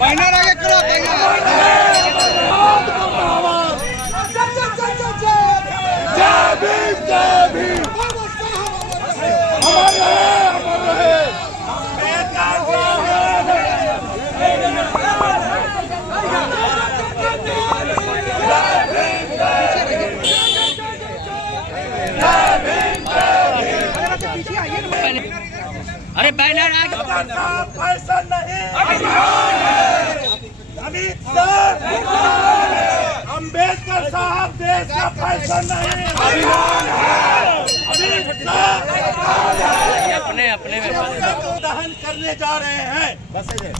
Banner आगे करो, अरे बैनर आगे पैसा नहीं अमित शाह अम्बेडकर साहब देश का पैसा नहीं अमित शाह अपने अपने दहन करने जा रहे हैं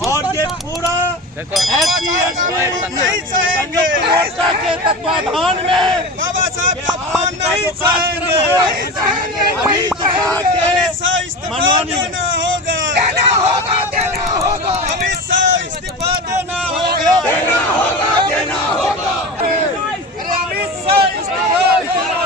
और ये पूरा संयुक्त मोर्चा के तत्वाधान में बाबा साहब का अपमान नहीं सहेंगे। अमित शाह के मनमानी देना होगा। अमित शाह इस्तीफा देना होगा। अमित शाह इस्तीफा देना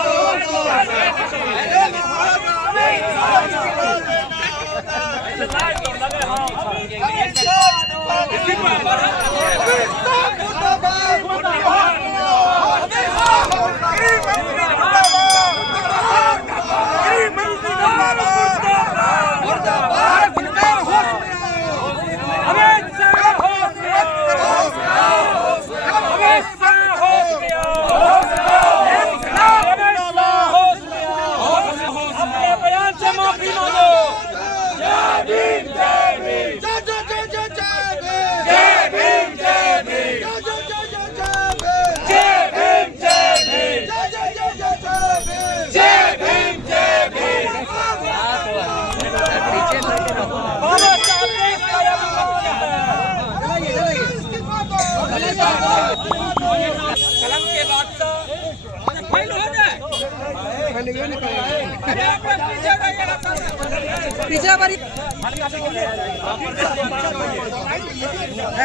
पीछे बारी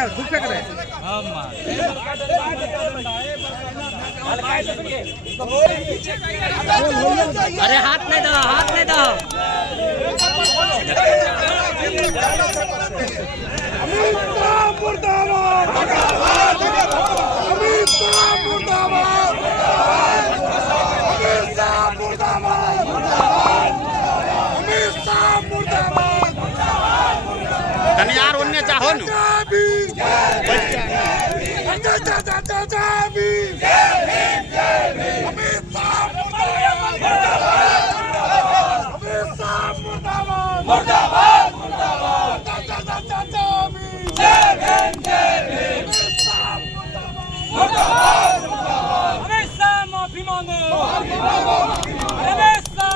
धूप फेंक रहे अरे हाथ नहीं दो यार उन्हें चाहो न माफी मांगो,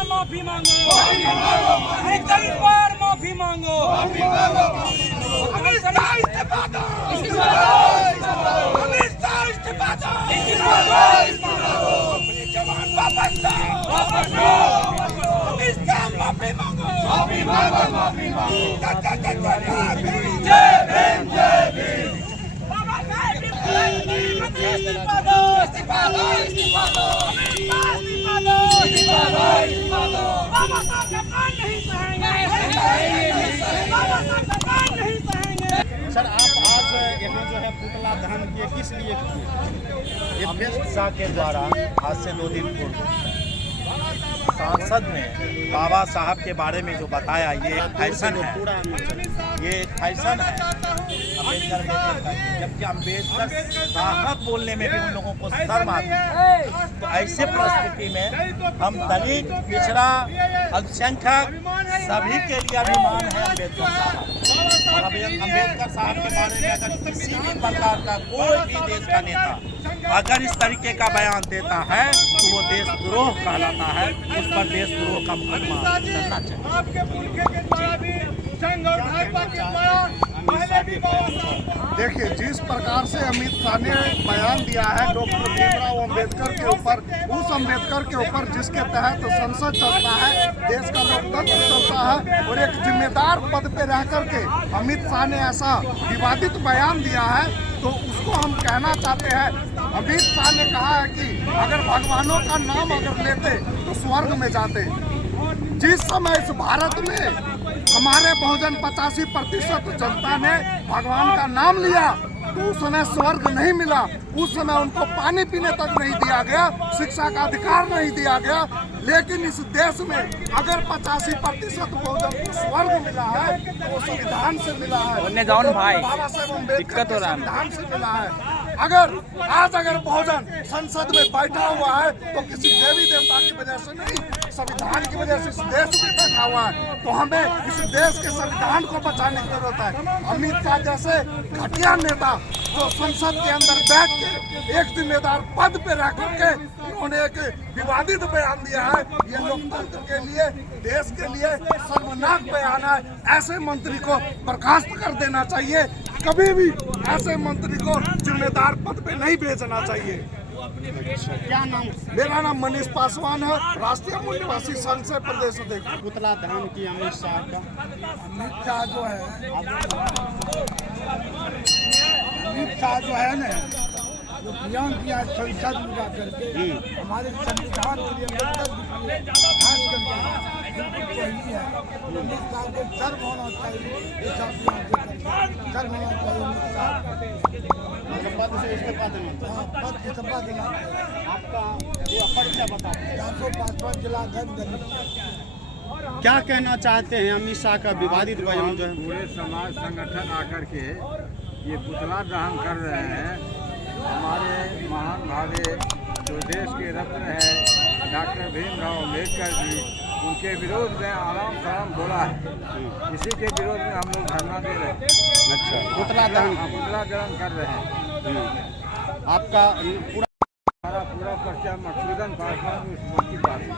माफी मांगो, कई बार माफी मांगो। सर आप आज यहाँ जो है पुतला दहन किए किस लिए किए? अमित शाह के द्वारा आज से 2 दिन पूर्व संसद में बाबा साहब के बारे में जो बताया ये एक फैशन है, ये एक फैशन है अम्बेडकर जबकि अम्बेडकर साहब बोलने में भी उन लोगों को शर्म आती है। तो ऐसे परिस्थिति में हम दलित पिछड़ा अल्पसंख्यक सभी के लिए अभिमान है अम्बेडकर साहब। और अम्बेडकर साहब के बारे में अगर किसी भी प्रकार का कोई भी देश का नेता अगर इस तरीके का बयान देता है तो वो देशद्रोह कहलाता है, उस पर देशद्रोह का मुकदमा चलना चाहिए। देखिए, जिस प्रकार से अमित शाह ने बयान दिया है डॉक्टर भीमराव अम्बेडकर के ऊपर, उस अम्बेडकर के ऊपर जिसके तहत संसद चलता है, देश का लोकतंत्र चलता है, और एक जिम्मेदार पद पे रह करके अमित शाह ने ऐसा विवादित बयान दिया है, तो उसको हम कहना चाहते हैं। अमित शाह ने कहा है कि अगर भगवानों का नाम अगर लेते तो स्वर्ग में जाते। जिस समय इस भारत में हमारे बहुजन 85% जनता ने भगवान का नाम लिया तो उस समय स्वर्ग नहीं मिला, उस समय उनको पानी पीने तक नहीं दिया गया, शिक्षा का अधिकार नहीं दिया गया। लेकिन इस देश में अगर 85% बहुजन को स्वर्ग मिला है तो वो संविधान से मिला है, बाबा साहेब अम्बेडकर के संविधान से मिला है। अगर बहुजन संसद में बैठा हुआ है तो किसी देवी देवता की वजह से नहीं, संविधान की वजह से इस देश में बैठा हुआ है। तो हमें इस देश के संविधान को बचाने की जरूरत है। अमित शाह जैसे घटिया नेता जो संसद के अंदर बैठ के एक जिम्मेदार पद पे रह करके उन्होंने एक विवादित बयान दिया है, ये लोकतंत्र के लिए, देश के लिए शर्मनाक बयान है। ऐसे मंत्री को बर्खास्त कर देना चाहिए, कभी भी ऐसे मंत्री को जिम्मेदार पद पे नहीं भेजना चाहिए। क्या नाम? मेरा नाम मनीष पासवान है, राष्ट्रीय मूल निवासी संघ से प्रदेश अध्यक्ष। पुतला दहन की अमित शाह का। अमित शाह जो है ना, जो बयान दिया संसद में जा करके हमारे संविधान के लिए खास करके बिल्कुल सही है। अमित शाह को सर्व होना चाहिए, सर्व होना चाहिए। पद से इस्तीफा देना। हाँ, पद इस्तीफा देना। आपका जो परिचय बताओ। 455 जिलाध्यक्ष। क्या कहना चाहते हैं अमित शाह का विवादित बयान जो है? पूरे समाज संगठन आकर के ये पुतला दहन कर रहे हैं। हमारे महान भावे जो देश के रत्न है डॉक्टर भीमराव अम्बेडकर जी, उनके विरोध में आराम साराम बोला है। इसी के विरोध में हम लोग धरना दे रहे हैं। अच्छा, पुतला दहन पुतला दहन कर रहे हैं। आपका पूरा पर्चा मकसूदन पासवान की पार्टी।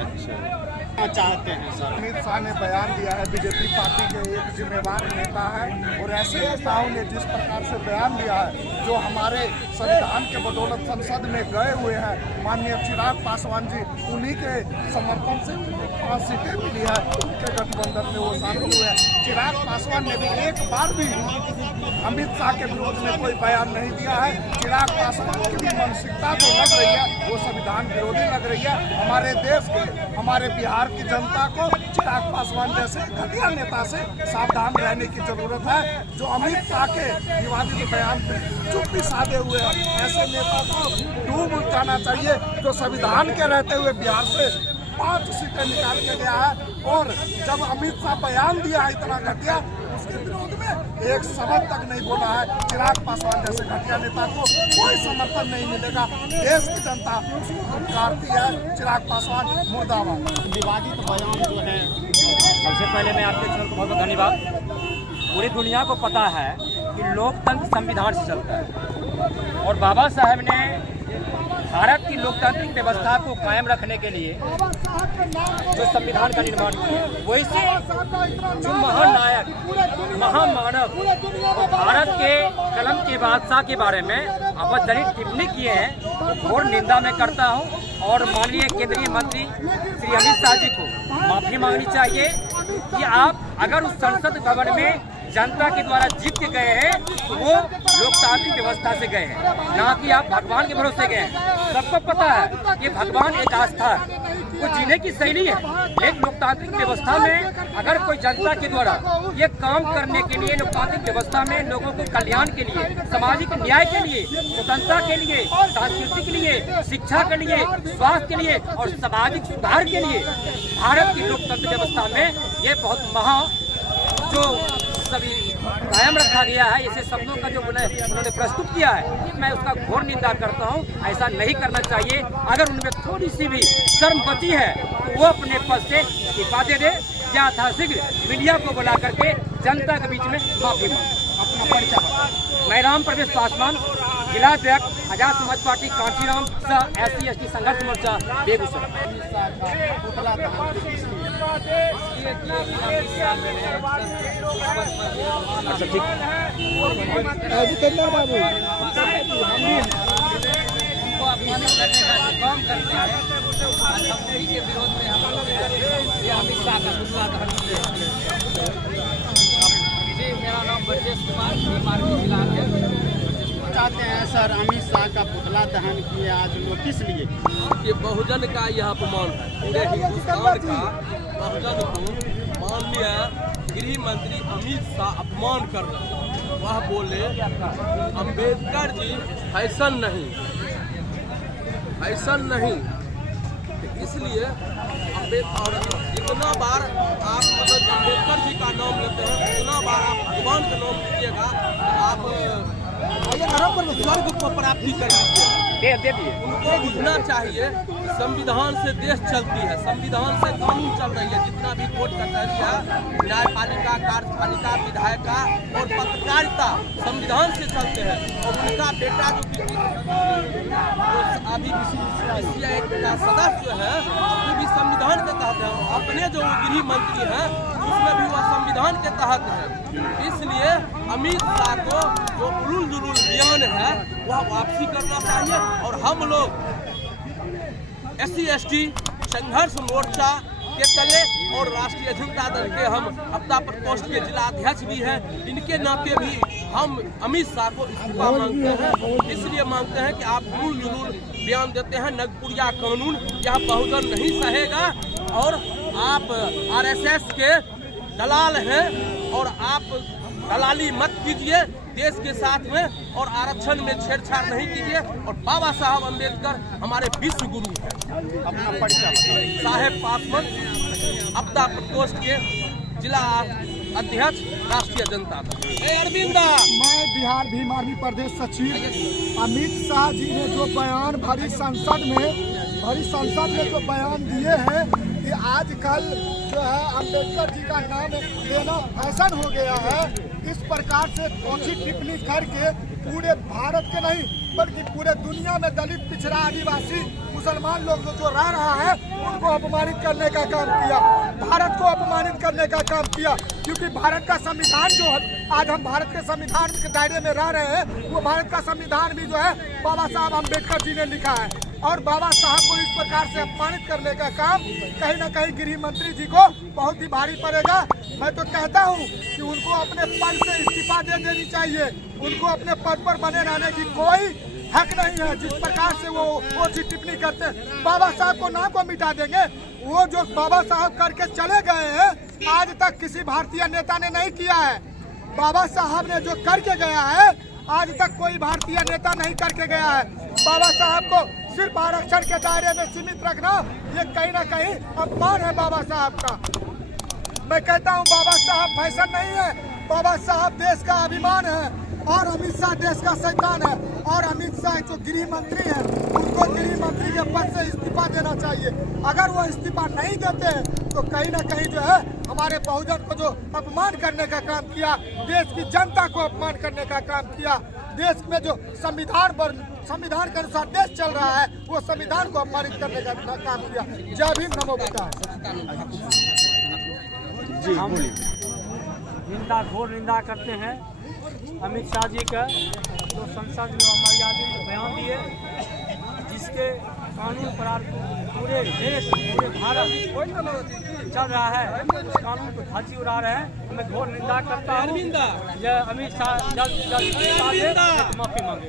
अच्छा चाहते हैं सर? अमित शाह ने बयान दिया है, बीजेपी पार्टी के एक जिम्मेवार नेता है, और ऐसे नेताओं ने जिस प्रकार से बयान दिया है, जो हमारे संविधान के बदौलत संसद में गए हुए हैं, माननीय चिराग पासवान जी, उन्हीं के समर्थन से 5 सीटें मिली है, उनके गठबंधन में वो शामिल हुए हैं। चिराग पासवान ने भी एक बार भी अमित शाह के विरोध में कोई बयान नहीं दिया है। चिराग पासवान की भी मानसिकता जो लग रही है वो संविधान विरोधी लग रही है। हमारे देश के, हमारे बिहार की जनता को चिराग पासवान जैसे घटिया नेता से सावधान रहने की जरूरत है, जो अमित शाह के विवादित बयान पे चुप्पी साधे हुए हैं। ऐसे नेता को डूब जाना चाहिए, जो संविधान के रहते हुए बिहार से 5 सीटें निकाल के गया है। और जब अमित शाह बयान दिया है इतना घटिया, उसके विरोध में एक शब्द तक नहीं बोला है। चिराग पासवान जैसे घटिया नेता को कोई समर्थन नहीं मिलेगा। देश की जनता उसको धुतकारती है। चिराग पासवान मुर्दाबाद। विवादित बयान जो है, सबसे पहले मैं आपके चैनल को बहुत बहुत धन्यवाद। पूरी दुनिया को पता है कि लोकतंत्र संविधान से चलता है, और बाबा साहेब ने भारत की लोकतांत्रिक व्यवस्था को कायम रखने के लिए जो संविधान का निर्माण किया, वैसे जो महानायक, महामानव, भारत के कलम के बादशाह के बारे में अपजनित टिप्पणी किए हैं, घोर निंदा मैं करता हूं। और माननीय केंद्रीय मंत्री श्री अमित शाह जी को माफी मांगनी चाहिए कि आप अगर उस संसद भवन में जनता के द्वारा जीत के गए हैं तो वो लोकतांत्रिक व्यवस्था से गए हैं, ना कि आप भगवान के भरोसे गए हैं। सबको पता है कि भगवान एक आस्था है, वो जीने की शैली है। एक लोकतांत्रिक व्यवस्था में अगर कोई जनता के द्वारा ये काम करने के लिए, लोकतांत्रिक व्यवस्था में लोगों को कल्याण के लिए, सामाजिक न्याय के लिए, स्वतंत्रता के लिए, संस्कृति के लिए, शिक्षा के लिए, स्वास्थ्य के लिए और सामाजिक सुधार के लिए भारत की लोकतंत्र व्यवस्था में ये बहुत महा जो सभी कायम रखा गया है, ऐसे शब्दों का जो उन्होंने प्रस्तुत किया है, मैं उसका घोर निंदा करता हूं। ऐसा नहीं करना चाहिए। अगर उनमें थोड़ी सी भी शर्म बची है तो वो अपने पद से इस्तीफा दे दे, या यथाशीघ्र मीडिया को बुला करके जनता के बीच में माफी मांगे। अपना परिचय। मैं राम प्रवेश पासवान, जिलाध्यक्ष आजाद समाज पार्टी कांचीराम सह SC/ST संघर्ष मोर्चा बेगूसराय। पुतला दहन अच्छा ठीक। जितेंद्र बाबू उनको अपमानित करने का जो काम करते हैं, उसी के विरोध में हम लोग ये अमित शाह का पुतला दहन जी। मेरा नाम ब्रजेश कुमार, जिलाध्यक्ष। चाहते हैं सर अमित शाह का पुतला दहन किए, आज नोटिस लिए? ये बहुजन का यह अपमान है। पूरे हिंदुस्तान का बहुजन को मान माननीय गृह मंत्री अमित शाह अपमान कर रहे हैं। वह बोले अंबेडकर जी फैशन नहीं, इसलिए और जितना बार आप मतलब अम्बेडकर जी का नाम लेते हैं उतना बार आप भगवान का नाम लीजिएगा आप स्वर्ग को प्राप्ति कर लीजिए। उनको बुझना चाहिए संविधान से देश चलती है, संविधान से कानून चल रही है। जितना भी कोर्ट कचहरी है, न्यायपालिका, कार्यपालिका, विधायिका और पत्रकारिता संविधान से चलते हैं। और उनका बेटा जो अभी BCCI का सदस्य है वो भी संविधान के तहत है। अपने जो गृह मंत्री हैं उसमें भी वह संविधान के तहत है। इसलिए अमित शाह को जो उलूल जुलूल बयान है वह वापसी करना चाहिए। और हम लोग SC/ST संघर्ष मोर्चा के तले और राष्ट्रीय जनता दल के हम अपना प्रकोष्ठ के जिला अध्यक्ष भी हैं, इनके नाते भी हम अमित शाह को इस्तीफा मांगते हैं। इसलिए मांगते हैं कि आप उलूल जुलूल बयान देते हैं, नगपुरिया कानून यह बहुजन नहीं सहेगा। और आप RSS के दलाल हैं और आप दलाली मत कीजिए देश के साथ में, और आरक्षण में छेड़छाड़ नहीं कीजिए। और बाबा साहब अम्बेडकर हमारे विश्व गुरु हैं। अपना परिचय साहेब पासवान, अपना प्रकोष्ठ के जिला अध्यक्ष, राष्ट्रीय जनता दल। अरविंदा, मैं बिहार भीम आर्मी प्रदेश सचिव। अमित शाह जी ने जो बयान भरी संसद में जो बयान दिए हैं कि आजकल जो है अम्बेडकर जी का नाम लेना फैशन हो गया है, इस प्रकार से ओछी टिप्पणी करके पूरे भारत के नहीं बल्कि पूरे दुनिया में दलित, पिछड़ा, आदिवासी, मुसलमान लोग जो रह रहा है उनको अपमानित करने का काम किया, भारत को अपमानित करने का काम किया। क्योंकि भारत का संविधान जो है, आज हम भारत के संविधान के दायरे में रह रहे हैं, वो भारत का संविधान भी जो है बाबा साहब अम्बेडकर जी ने लिखा है। और बाबा साहब को इस प्रकार से अपमानित करने का काम कहीं ना कहीं गृह मंत्री जी को बहुत ही भारी पड़ेगा। मैं तो कहता हूं कि उनको अपने पद से इस्तीफा दे देनी चाहिए। उनको अपने पद पर बने रहने की कोई हक नहीं है। जिस प्रकार से वो टिप्पणी करते हैं, बाबा साहब को नाम को मिटा देंगे। वो जो बाबा साहब करके चले गए हैं आज तक किसी भारतीय नेता ने नहीं किया है। बाबा साहब ने जो करके गया है आज तक कोई भारतीय नेता नहीं करके गया है। बाबा साहब को सिर्फ आरक्षण के दायरे में सीमित रखना ये कहीं ना कहीं अपमान है बाबा साहब का। मैं कहता हूँ बाबा साहब फैशन नहीं है, बाबा साहब देश का अभिमान है और अमित शाह देश का शैतान है। और अमित शाह जो गृह मंत्री हैं उनको गृह मंत्री के पद से इस्तीफा देना चाहिए। अगर वो इस्तीफा नहीं देते हैं तो कहीं ना कहीं जो है हमारे बहुजन को जो अपमान करने का काम किया, देश की जनता को अपमान करने का काम किया, देश में जो संविधान के अनुसार देश चल रहा है वो संविधान को अपमानित करने का काम किया। जय भीम, नमो बुद्धाय। हम घोर निंदा करते हैं अमित शाह जी का जो संसद में अमर्यादित बयान दिए, जिसके कानून पर पूरे देश, पूरे भारत चल रहा है, उस कानून को धज्जी उड़ा रहे हैं। मैं घोर निंदा करता हूँ। यह अमित शाह जल्द माफी मांगे।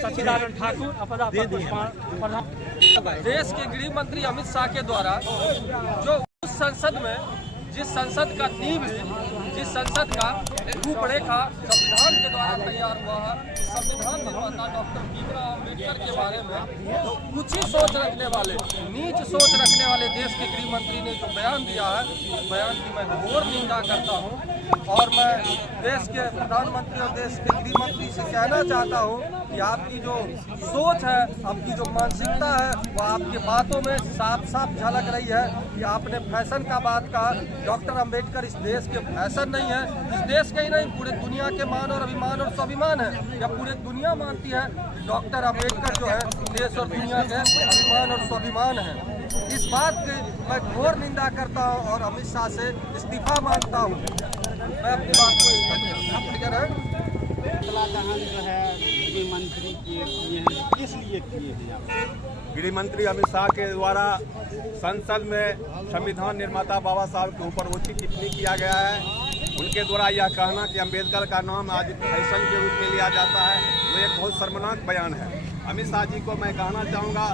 सचिदानंद ठाकुर, प्रधान। देश के गृह मंत्री अमित शाह के द्वारा जो उस संसद में जिस संसद का नींव है, जिस संसद का रूपरेखा संविधान के द्वारा तैयार हुआ है, संविधान निर्माता डॉक्टर भीमराव अम्बेडकर के बारे में तो ऊंची सोच रखने वाले, नीच सोच रखने वाले देश के गृह मंत्री ने जो बयान दिया है, उस बयान की मैं घोर निंदा करता हूं। और मैं देश के प्रधानमंत्री और देश के गृह मंत्री से कहना चाहता हूं कि आपकी जो सोच है, आपकी जो मानसिकता है, वो आपकी बातों में साफ साफ झलक रही है कि आपने फैशन का बात कहा। डॉक्टर अंबेडकर इस देश के फैशन नहीं है, इस देश के ही नहीं पूरे दुनिया के मान और अभिमान और स्वाभिमान है। या पूरे दुनिया मानती है डॉक्टर अंबेडकर जो है देश और दुनिया के अभिमान और स्वाभिमान है। इस बात की मैं घोर निंदा करता हूँ और अमित शाह से इस्तीफा मांगता हूँ। मैं अपनी बात को गृह मंत्री अमित शाह के द्वारा संसद में संविधान निर्माता बाबा साहब के ऊपर उचित टिप्पणी किया गया है। उनके द्वारा यह कहना कि अंबेडकर का नाम आज फैशन के रूप में लिया जाता है, वो एक बहुत शर्मनाक बयान है। अमित शाह जी को मैं कहना चाहूँगा,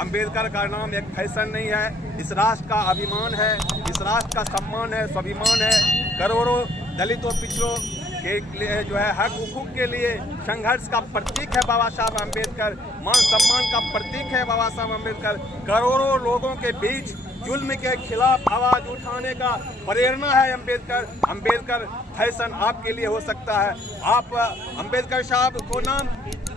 अंबेडकर का नाम एक फैशन नहीं है, इस राष्ट्र का अभिमान है, इस राष्ट्र का सम्मान है, स्वाभिमान है। करोड़ों दलितों पिछड़ों के लिए जो है हक हुकूक के लिए संघर्ष का प्रतीक है बाबा साहब अम्बेडकर, मान सम्मान का प्रतीक है बाबा साहब अम्बेडकर। करोड़ों लोगों के बीच जुल्म के खिलाफ आवाज उठाने का प्रेरणा है अम्बेडकर। अम्बेडकर फैशन आपके लिए हो सकता है, आप अम्बेडकर साहब को नाम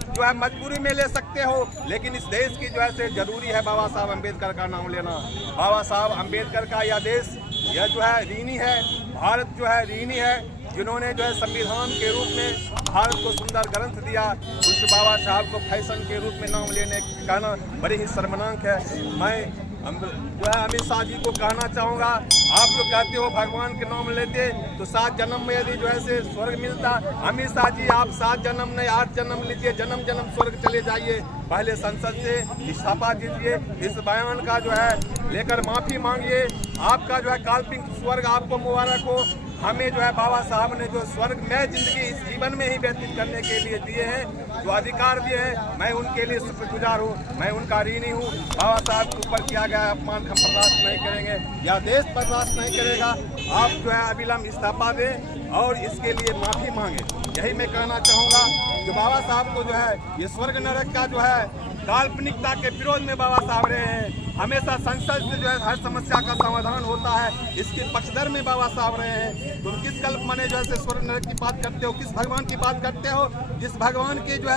जो है मजबूरी में ले सकते हो, लेकिन इस देश की जो है से जरूरी है बाबा साहब अम्बेडकर का नाम लेना। बाबा साहब अम्बेडकर का यह देश, यह जो है ऋणी है, भारत जो है ऋणी है, जिन्होंने जो है संविधान के रूप में भारत को सुंदर ग्रंथ दिया, उस बाबा साहब को फैशन के रूप में नाम लेने कहना बड़ी ही शर्मनाक है। मैं जो है अमित शाह जी को कहना चाहूँगा, आप जो कहते हो भगवान के नाम लेते तो 7 जन्म में यदि जो है से स्वर्ग मिलता। अमित शाह जी आप 7 जन्म नहीं 8 जन्म लीजिए, जन्म जन्म स्वर्ग चले जाइए। पहले संसद से इस्तीफा दीजिए, इस बयान का जो है लेकर माफ़ी मांगिए। आपका जो है काल्पनिक स्वर्ग आपको मुबारक हो। हमें जो है बाबा साहब ने जो स्वर्ग में जिंदगी इस जीवन में ही व्यतीत करने के लिए दिए हैं, जो अधिकार दिए हैं, मैं उनके लिए शुक्रगुजार हूँ, मैं उनका ऋणी हूँ। बाबा साहब के ऊपर किया गया अपमान हम बर्दाश्त नहीं करेंगे, या देश बर्दाश्त नहीं करेगा। आप जो है अविलंब इस्तीफा दें और इसके लिए माफ़ी मांगे, यही मैं कहना चाहूँगा। जो बाबा साहब को जो है ये स्वर्ग नरक का जो है काल्पनिकता के विरोध में बाबा साहब रहे हैं। हमेशा संसद से जो है हर समस्या का समाधान होता है, इसके पक्षधर में बाबा साहब रहे हैं। तुम किस कल्प माने जो है स्वर्ग नरक की बात करते हो, किस भगवान की बात करते हो? जिस भगवान के जो है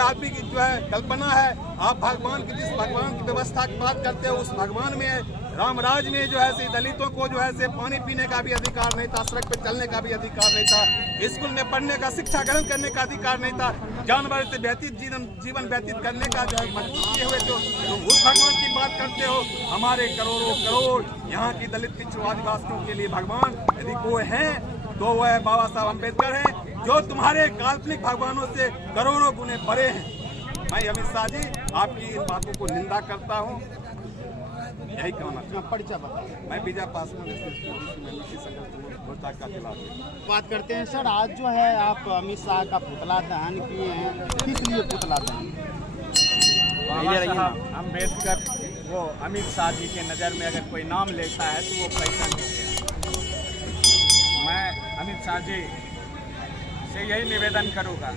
आदमी की जो है कल्पना है, आप भगवान की जिस भगवान की व्यवस्था की बात करते हो, उस भगवान में राम राज में जो है से दलितों को जो है से पानी पीने का भी अधिकार नहीं था, सड़क पर चलने का भी अधिकार नहीं था, स्कूल में पढ़ने का, शिक्षा ग्रहण करने का अधिकार नहीं था, जानवर से व्यतीत जीवन व्यतीत करने का जो है मजबूर किए हुए तो उस भगवान की बात करते हो। हमारे करोड़ों करोड़ यहाँ की दलित पिछड़ों आदिवासियों के लिए भगवान यदि कोई है तो वह बाबा साहब अम्बेडकर हैं, जो तुम्हारे काल्पनिक भगवानों से करोड़ों गुने बड़े हैं। मैं अमित शाह जी आपकी इन बातों को निंदा करता हूँ, यही कहना। परिचय बताओ। मैं विजय पासवान का खिलाफ बात करते हैं सर, आज जो है आप अमित शाह का पुतला दहन किए हैं, किस लिए पुतला दहन? बाबा साहब अम्बेडकर वो अमित शाह जी के नज़र में अगर कोई नाम लेता है तो वो फैशन हो गया। मैं अमित शाह जी से यही निवेदन करूँगा,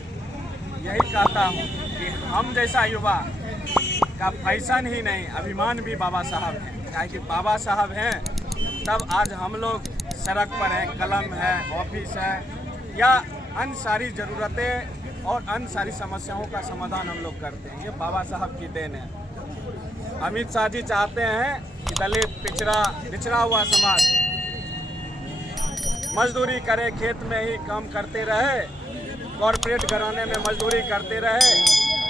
यही कहता हूँ कि हम जैसा युवा का फैशन ही नहीं अभिमान भी बाबा साहब हैं। क्या कि बाबा साहब हैं तब आज हम लोग सड़क पर हैं, कलम है, ऑफिस है, या अन्य सारी ज़रूरतें और अन्य सारी समस्याओं का समाधान हम लोग करते हैं। ये बाबा साहब की देन है। अमित शाह जी चाहते हैं कि दलित पिछड़ा हुआ समाज मजदूरी करे, खेत में ही काम करते रहे, कॉरपोरेट घराने में मजदूरी करते रहे,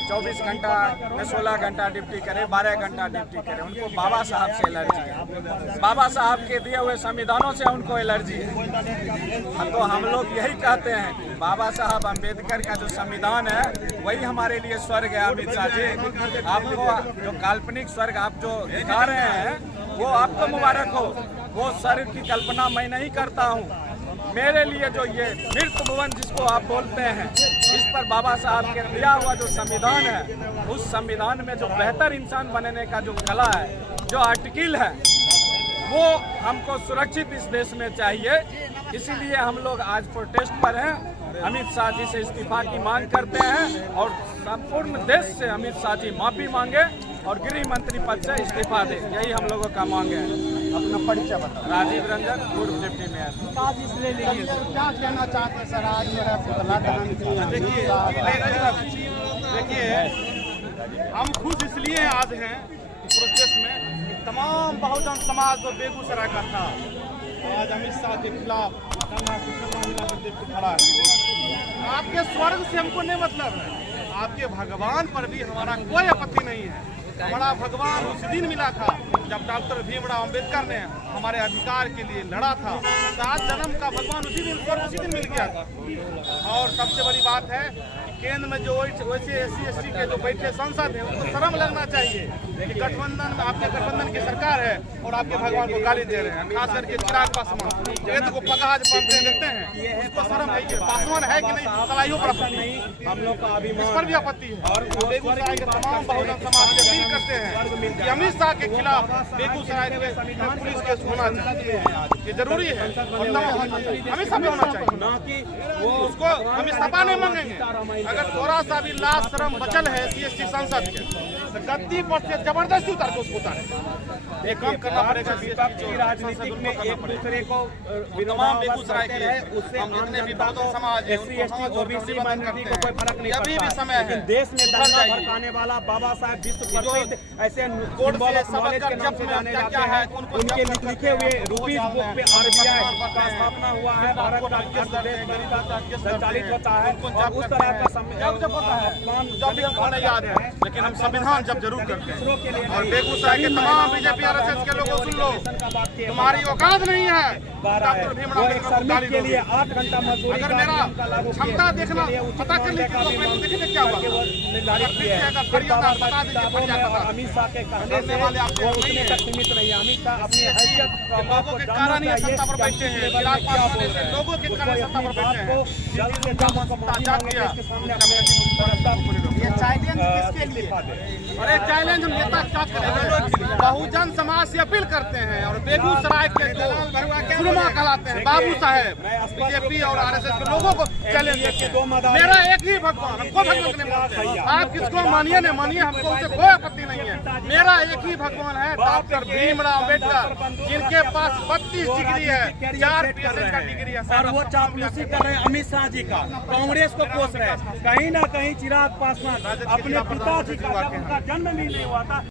24 घंटा में 16 घंटा ड्यूटी करे, 12 घंटा ड्यूटी करे। उनको बाबा साहब से एलर्जी है, बाबा साहब के दिए हुए संविधानों से उनको एलर्जी है। तो हम लोग यही कहते हैं कि बाबा साहब अम्बेडकर का जो संविधान है वही हमारे लिए स्वर्ग है। अमित शाह जी, आपको जो काल्पनिक स्वर्ग आप जो दिखा रहे हैं वो आपको मुबारक हो। वो स्वर्ग की कल्पना मैं नहीं करता हूँ। मेरे लिए जो ये मृत भुवन जिसको आप बोलते हैं, इस पर बाबा साहब के दिया हुआ जो संविधान है, उस संविधान में जो बेहतर इंसान बनने का जो कला है, जो आर्टिकल है, वो हमको सुरक्षित इस देश में चाहिए। इसीलिए हम लोग आज प्रोटेस्ट पर हैं, अमित शाह जी से इस्तीफा की मांग करते हैं और संपूर्ण देश से अमित शाह जी माफ़ी मांगे और गृह मंत्री पद से इस्तीफा दें, यही हम लोगों का मांग है। अपना परिचय बताओ। राजीव रंजन, पूर्व डिप्टी मेयर। क्या कहना चाहते हैं सर, आज जो है पुतला दहन देखिए, हम खुद इसलिए आज हैं प्रोटेस्ट में, तमाम बहुजन समाज जो बेगूसराय का था आज अमित शाह के खिलाफ खड़ा है। आपके स्वर्ग से हमको नहीं मतलब है, आपके भगवान पर भी हमारा कोई आपत्ति नहीं है। हमारा भगवान उस दिन मिला था जब डॉक्टर भीमराव अंबेडकर ने हमारे अधिकार के लिए लड़ा था, 7 जन्म का भगवान उसी दिन मिल गया था। और सबसे बड़ी बात है केंद्र में जो वैसे SC/ST के जो बैठे सांसद हैं उनको शर्म लगना चाहिए कि गठबंधन में आपके गठबंधन की सरकार है और आपके भगवान को गाली दे रहे हैं। खास करके चिराग पासवान केंद्र को पगाज पहनते देखते हैं, उसको शर्म है कि पासवान है कि नहीं, सलाइयों पर आपत्ति, हम लोग का अभिमान इस पर भी आपत्ति है। और बेगूसराय के तमाम बहुजन समाज के अपील करते हैं कि अमित शाह के खिलाफ बेगूसराय में पुलिस केस होना चाहिए, ये जरूरी है और हमेशा भी होना चाहिए, ना कि उसको हम इस्तीफा नहीं मांगेंगे। अगर थोड़ा सा भी लाज शर्म बचल है SC/ST सांसद के तो गद्दी पर से जबरदस्ती उतार के उसको उतारे। ये काम करना पड़ेगा। विपक्षी राजनीति में एक दूसरे को तमाम बेगूसराय के हम जितने भी Bahujan Samaj SC/ST OBC minority को कोई फर्क नहीं पड़ता है, समय है देश में दंगा भड़काने वाला बाबा साहब विश्व प्रसिद्ध ऐसे कोर्ट से नॉलेज के नाम से जाने जाते हैं, उनके लिखे हुए रूपीज बुक पे RBI का स्थापना हुआ है। भारत का देश संचालित होता है और उस तरह का जब होता है जब भी हमको नहीं याद है, लेकिन हम संविधान जब जरूर करते हैं। और बेगूसराय के तमाम BJP RSS के लोगों सुन लो, तुम्हारी औकात नहीं है डॉक्टर भीमराव अम्बेडकर के लिए 8 घंटा मजदूरी। अगर मेरा क्षमता देखना पता कर लीजिए क्या हुआ, अमित शाह के कहने से वो उतने तक सीमित नहीं है। अमित शाह अपनी हैसियत लोगों के कारण ही सत्ता पर बैठे हैं, लोगों के कारण सत्ता पर बैठे हैं। जल्द से जल्द इसके सामने ये चैलेंज किसके लिए? अरे चैलेंज हम नेता क्या करें, बहुजन समाज से अपील करते हैं। और बेगूसराय के जो सुरमा कहलाते हैं बाबू साहेब BJP और RSS के लोगों को चैलेंज देते हैं। मेरा एक ही भगवान, हमको भगवान नहीं मानते, आप किसको मानिए नहीं मानिए, हमको उससे कोई आपत्ति नहीं है। मेरा एक ही भगवान है डॉक्टर भीमराव अम्बेडकर, जिनके पास 32 डिग्री है, 4 PhD का डिग्री है। और वो चापलूसी कर रहे हैं अमित शाह जी का, कांग्रेस को कोस रहे हैं। कहीं ना कहीं चिराग पासवान अपने पिताजी का जन्म भी नहीं हुआ था।